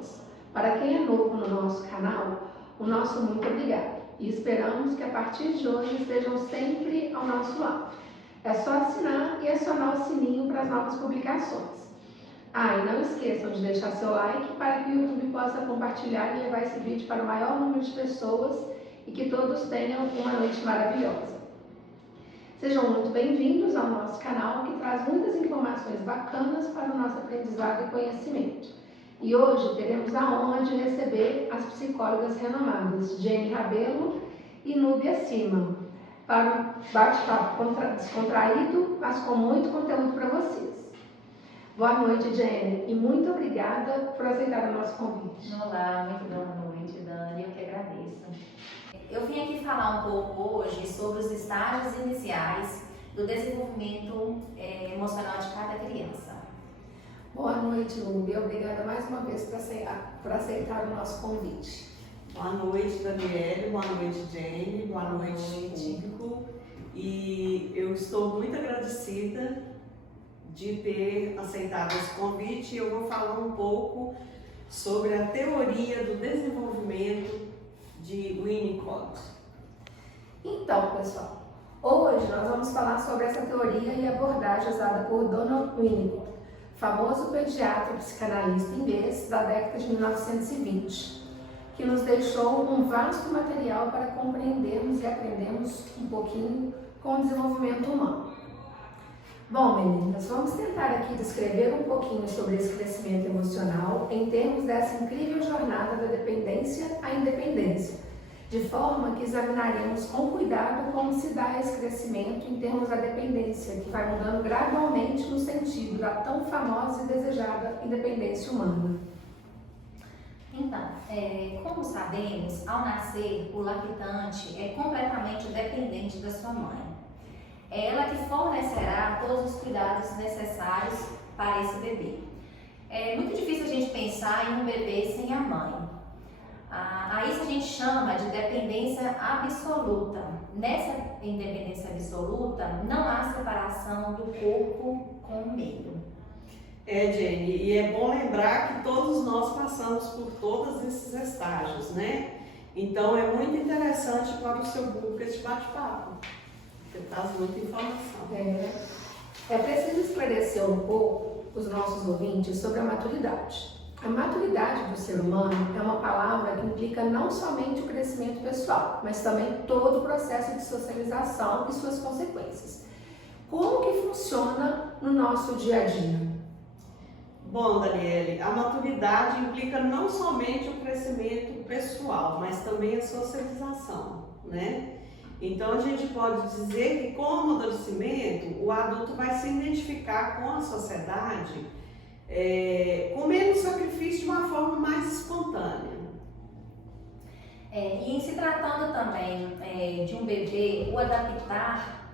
questões. Para quem é novo no nosso canal, o nosso muito obrigado e esperamos que a partir de hoje estejam sempre ao nosso lado. É só assinar e acionar o sininho para as novas publicações. E não esqueçam de deixar seu like para que o YouTube possa compartilhar e levar esse vídeo para o maior número de pessoas e que todos tenham uma noite maravilhosa. Sejam muito bem-vindos ao nosso canal, que traz muitas informações bacanas para o nosso aprendizado e conhecimento. E hoje teremos a honra de receber as psicólogas renomadas Jenny Rabelo e Núbia Sima para um bate-papo descontraído, mas com muito conteúdo para vocês. Boa noite, Jenny, e muito obrigada por aceitar o nosso convite. Olá, muito boa noite, Dani, eu que agradeço. Eu vim aqui falar um pouco hoje sobre os estágios iniciais do desenvolvimento emocional de cada criança. Boa noite, Núbia, obrigada mais uma vez por aceitar o nosso convite. Boa noite, Daniele, boa noite, Jenny, boa noite, público. E eu estou muito agradecida de ter aceitado esse convite. Eu vou falar um pouco sobre a teoria do desenvolvimento de Winnicott. Então, pessoal, hoje nós vamos falar sobre essa teoria e abordagem usada por Donald Winnicott, famoso pediatra e psicanalista inglês da década de 1920, que nos deixou um vasto material para compreendermos e aprendermos um pouquinho com o desenvolvimento humano. Bom, meninas, vamos tentar aqui descrever um pouquinho sobre esse crescimento emocional em termos dessa incrível jornada da dependência à independência, de forma que examinaremos com cuidado como se dá esse crescimento em termos da dependência, que vai mudando gradualmente no sentido da tão famosa e desejada independência humana. Então, como sabemos, ao nascer, o lactante é completamente dependente da sua mãe. É ela que fornecerá todos os cuidados necessários para esse bebê. É muito difícil a gente pensar em um bebê sem a mãe. A isso a gente chama de dependência absoluta. Nessa independência absoluta, não há separação do corpo com o meio. Jenny, e é bom lembrar que todos nós passamos por todos esses estágios, né? Então é muito interessante para o seu público esse bate-papo. Você traz muita informação. É preciso esclarecer um pouco os nossos ouvintes sobre a maturidade. A maturidade do ser humano é uma palavra que implica não somente o crescimento pessoal, mas também todo o processo de socialização e suas consequências. Como que funciona no nosso dia a dia? Bom, Daniele, a maturidade implica não somente o crescimento pessoal, mas também a socialização, né? Então a gente pode dizer que com o amadurecimento o adulto vai se identificar com a sociedade com menos sacrifício de uma forma mais espontânea. E em se tratando também de um bebê, o adaptar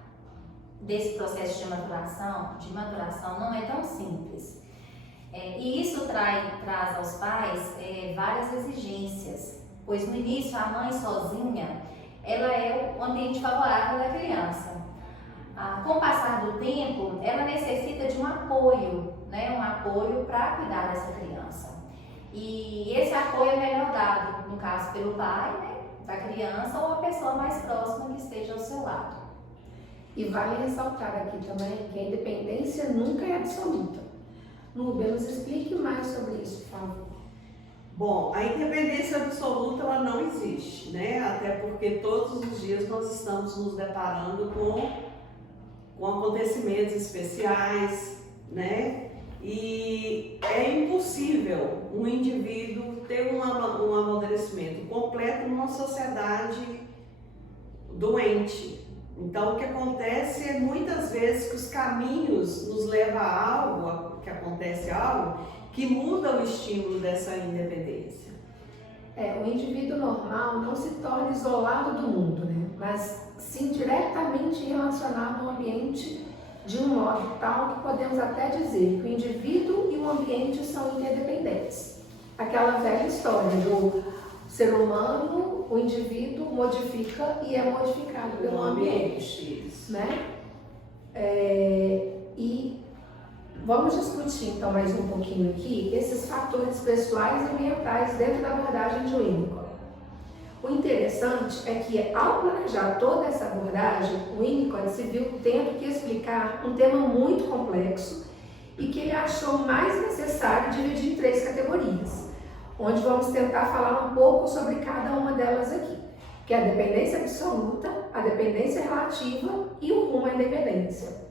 desse processo de maturação não é tão simples. E isso traz aos pais várias exigências, pois no início a mãe sozinha ela é o ambiente favorável da criança. Com o passar do tempo, ela necessita de um apoio, né? Um apoio para cuidar dessa criança. E esse apoio é melhor dado, no caso, pelo pai, né, da criança ou a pessoa mais próxima que esteja ao seu lado. E vale ressaltar aqui também que a independência nunca é absoluta. Núbia, nos explique mais sobre isso, por favor. Bom, a independência absoluta ela não existe, né? Até porque todos os dias nós estamos nos deparando com acontecimentos especiais, né? E é impossível um indivíduo ter um amadurecimento completo numa sociedade doente. Então, o que acontece é muitas vezes que os caminhos nos levam a algo, que acontece algo, que muda o estímulo dessa independência. O indivíduo normal não se torna isolado do mundo, né? Mas sim diretamente relacionado ao ambiente de um modo tal que podemos até dizer que o indivíduo e o ambiente são interdependentes. Aquela velha história do ser humano, o indivíduo modifica e é modificado pelo ambiente, né? E Vamos discutir então mais um pouquinho aqui esses fatores pessoais e ambientais dentro da abordagem de Winnicott. O interessante é que, ao planejar toda essa abordagem, o Winnicott se viu tendo que explicar um tema muito complexo e que ele achou mais necessário dividir em 3 categorias, onde vamos tentar falar um pouco sobre cada uma delas aqui, que é a dependência absoluta, a dependência relativa e o rumo à independência.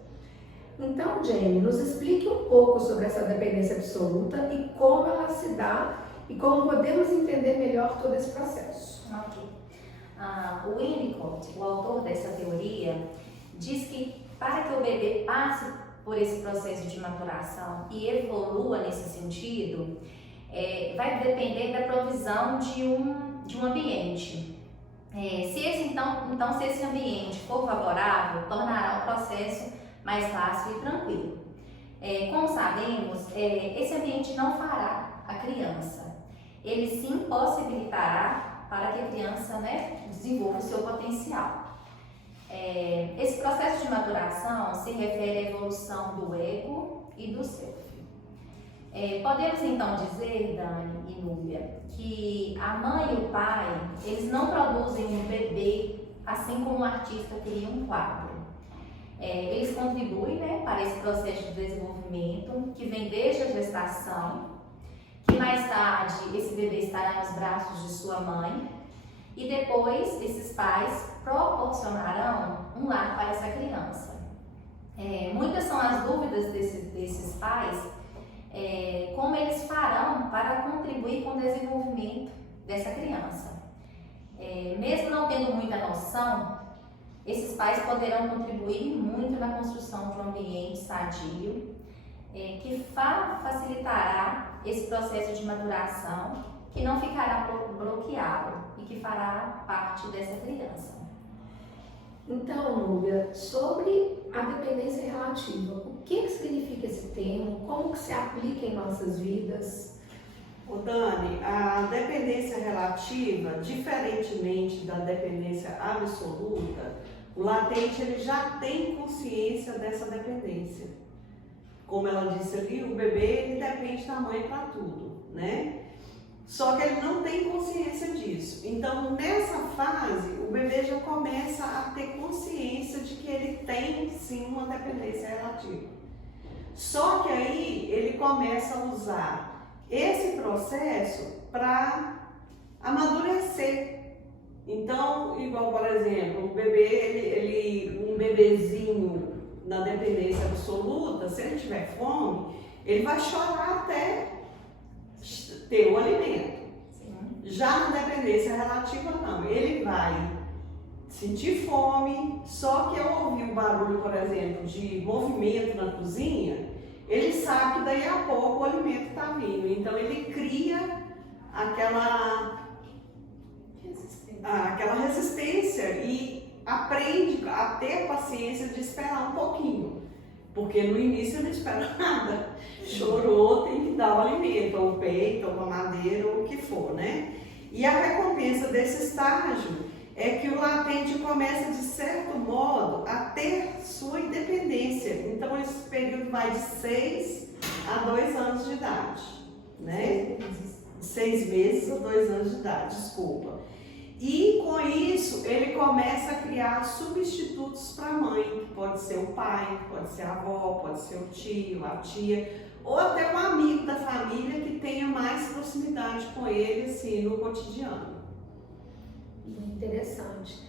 Então, Jenny, nos explique um pouco sobre essa dependência absoluta e como ela se dá e como podemos entender melhor todo esse processo. Ok. O Winnicott, o autor dessa teoria, diz que para que o bebê passe por esse processo de maturação e evolua nesse sentido, vai depender da provisão de um ambiente. Se esse ambiente for favorável, tornará o processo mais fácil e tranquilo. Como sabemos, esse ambiente não fará a criança. Ele sim possibilitará para que a criança, desenvolva o seu potencial. Esse processo de maturação se refere à evolução do ego e do self. Podemos então dizer, Dani e Núbia, que a mãe e o pai, eles não produzem um bebê assim como um artista cria um quadro. Eles contribuem para esse processo de desenvolvimento que vem desde a gestação, que mais tarde esse bebê estará nos braços de sua mãe e depois esses pais proporcionarão um lar para essa criança. Muitas são as dúvidas desses pais, como eles farão para contribuir com o desenvolvimento dessa criança. Mesmo não tendo muita noção, esses pais poderão contribuir muito na construção de um ambiente sadio, que facilitará esse processo de maturação, que não ficará bloqueado e que fará parte dessa criança. Então, Núbia, sobre a dependência relativa, o que significa esse termo? Como que se aplica em nossas vidas? Dani, a dependência relativa, diferentemente da dependência absoluta, o latente ele já tem consciência dessa dependência. Como ela disse ali, o bebê ele depende da mãe para tudo, né? Só que ele não tem consciência disso. Então, nessa fase, o bebê já começa a ter consciência de que ele tem sim uma dependência relativa. Só que aí ele começa a usar esse processo para amadurecer. Então, igual por exemplo, o bebê, um bebezinho na dependência absoluta, se ele tiver fome, ele vai chorar até ter o alimento. Sim. Já na dependência relativa não, ele vai sentir fome, só que ao ouvir o barulho, por exemplo, de movimento na cozinha, ele sabe que daí a pouco o alimento está vindo, então ele cria aquela resistência e aprende a ter paciência de esperar um pouquinho, porque no início não espera nada, chorou, tem que dar o alimento, ou o peito, ou a mamadeira, ou o que for, né? E a recompensa desse estágio é que o latente começa, de certo modo, a ter sua independência. Então, esse período vai de 6 a 2 anos de idade, né? 6 meses a 2 anos de idade, desculpa. E com isso, ele começa a criar substitutos para a mãe, que pode ser o pai, pode ser a avó, pode ser o tio, a tia, ou até um amigo da família que tenha mais proximidade com ele, assim, no cotidiano. Interessante.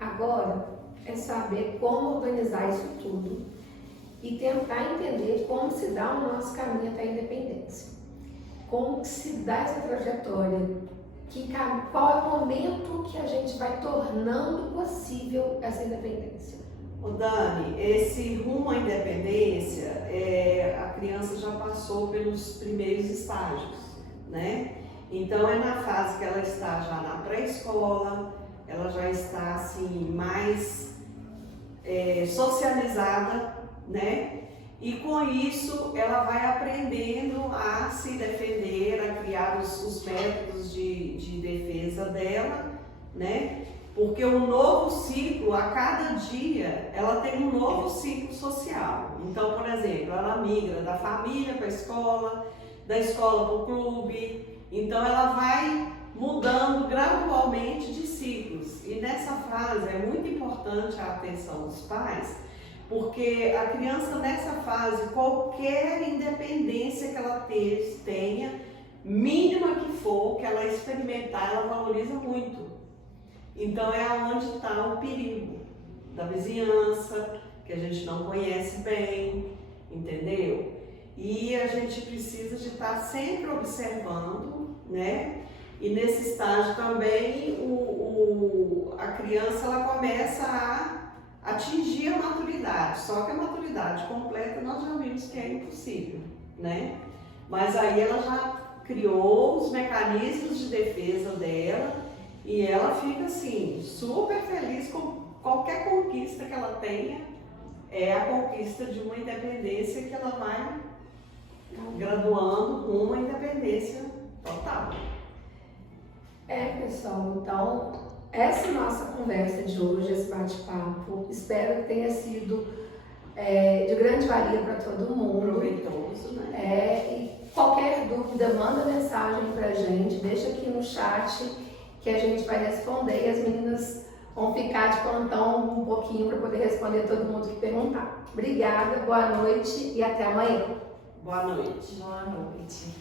Agora é saber como organizar isso tudo e tentar entender como se dá o nosso caminho até a independência. Como se dá essa trajetória, qual é o momento que a gente vai tornando possível essa independência. Dani, esse rumo à independência, a criança já passou pelos primeiros estágios, né? Então é na fase que ela está já na pré-escola, ela já está assim mais socializada, né? E com isso ela vai aprendendo a se defender, a criar os métodos de defesa dela, né? Porque o novo ciclo, a cada dia, ela tem um novo ciclo social. Então, por exemplo, ela migra da família para a escola, da escola para o clube. Então, ela vai mudando gradualmente de ciclos. E nessa fase é muito importante a atenção dos pais, porque a criança nessa fase, qualquer independência que ela tenha, mínima que for, que ela experimentar, ela valoriza muito. Então é onde está o perigo da vizinhança, que a gente não conhece bem, entendeu? E a gente precisa de estar sempre observando, né? E nesse estágio também a criança ela começa a atingir a maturidade, só que a maturidade completa nós já vimos que é impossível, né? Mas aí ela já criou os mecanismos de defesa dela e ela fica assim, super feliz com qualquer conquista que ela tenha, é a conquista de uma independência que ela vai graduando com uma independência total. Pessoal, então, essa nossa conversa de hoje, esse bate-papo, espero que tenha sido de grande valia para todo mundo. Proveitoso, né? E qualquer dúvida, manda mensagem pra gente, deixa aqui no chat que a gente vai responder e as meninas vão ficar de plantão um pouquinho para poder responder todo mundo que perguntar. Obrigada, boa noite e até amanhã. Boa noite. Boa noite.